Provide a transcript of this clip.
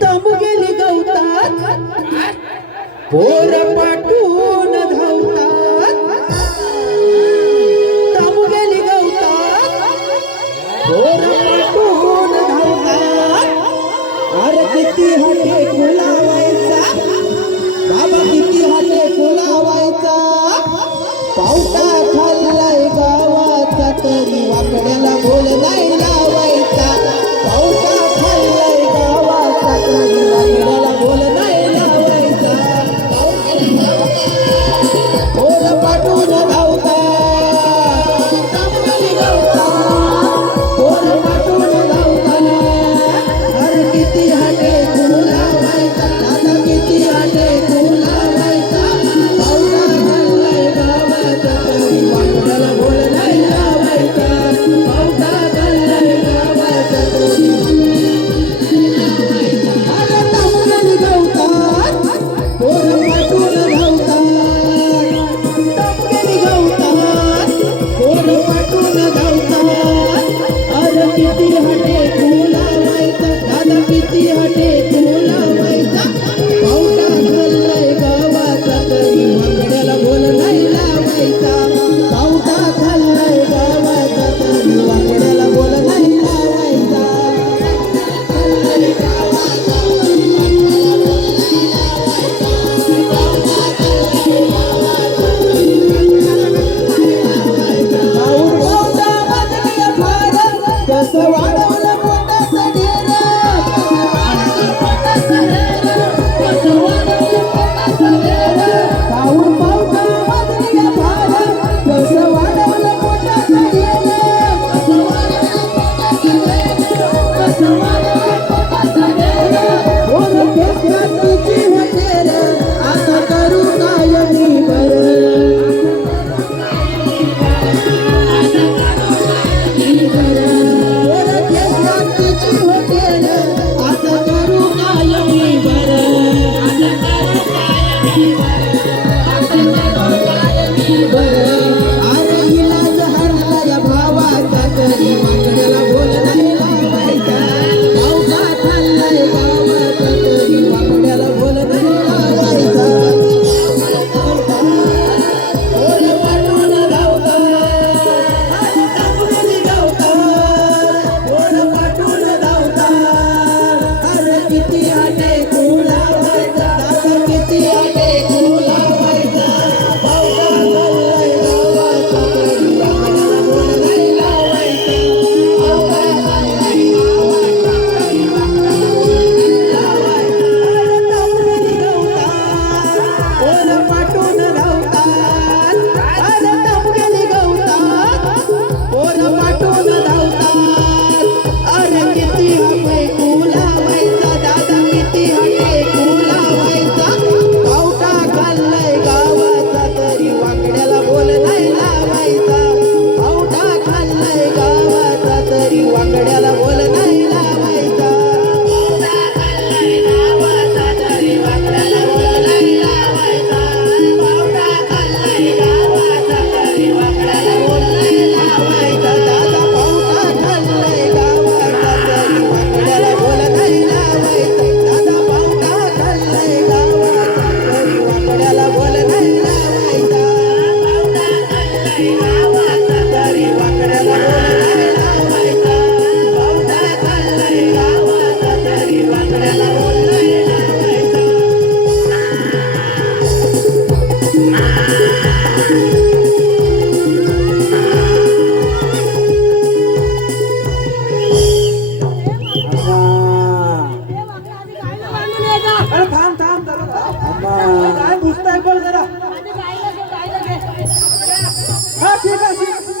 तम गेली गवतात पोर पाठून धावतात तम गेली गवतात पोर पाठून धावतात अरे किती हाते फुलावायचा बाबा किती हाते फुलावायचा पावटा खाल्लाय गावाचा तरी वाकड्याला बोल नाही लावायचा पावटा खाल्लाय गावाचा तरी वाकड्याला बोल नाही लावायचा पोर पाठून धावतात पोर पाठून धावतात अरे किती हाते फुलावायचा दादा किती हाते फुलावायचा पावटा खाल्लाय गावाचा तरी वाकड्याला बोल नाही लावायचा पावटा खाल्लाय गावाचा तरी अरे तमगेली गवतात पोर पाठून धावतात तमगेली गवतात पोर पाठून धावतात अरे किती हाटे फुलावायचा दादा किती हाटे फुलावायचा पावटा खाल्लाय गावाचा तरी वाकड्याला बोल नाही लावायचा पावटा खाल्लाय गावाचा तरी वाकड्याला बोल नाही लावायचा पाऊल पावटा बदलल्या फार कसं वाढवलं पोटाचं ढेर पाऊल पावटा बदलल्या फार कसं वाढवलं पोटाचं ढेर पोर केसात तुझी हटेर आता करू काय मी बरं पोर केसात तुझी हटेर आता करू काय मी बरं अरे इलाज हरला या भावाचा तरी वाकड्याला बोल नाही लावायचा पावटा खाल्लाय गावाचा तरी वाकड्याला बोल नाही लावायचा पोर पाठून धावतात तमगेली गवतात पोर पाठून धावतात अरे किती हाटे फुलावायचा दादा किती हाटे फुलावायचा पावटा खाल्लाय गावाचा तरी वाकड्याला बोल नाही लावायचा पावटा खाल्लाय गावाचा तरी वाकड्याला बोल नाही लावायचा अरे तमगेली गवतात पोर पाठून धावतात अरे तमगेली गवतात पोर पाठून धावतात अरे किती हाते फुलावायचा दादा किती हाते फुलावायचा पावटा खाल्लाय गावाचा तरी वाकड्याला बोल नाही लावायचा पावटा खाल्लाय गावाचा तरी वाकड्याला बोल नाही लावायचा पावटा खाल्लाय गावाचा तरी वाकड्याला बोल नाही लावायचा पावटा खाल्लाय गावाचा तरी वाकड्याला बोल नाही लावायचा दादा पावटा खाल्लाय गावाचा तरी वाकड्याला बोल नाही लावायचा दादा पावटा खाल्लाय गावाचा तरी वाकड्याला बोल नाही लावायचा पावटा खाल्लाय गावाचा तरी वाकड्याला बोल नाही लावायचा पावटा खाल्लाय गावाचा तरी वाकड्याला बोल नाही लावायचा अरे थांब थांब जरा काय पुसताय बोल जरा हा ठीक आहे ठीक आहे.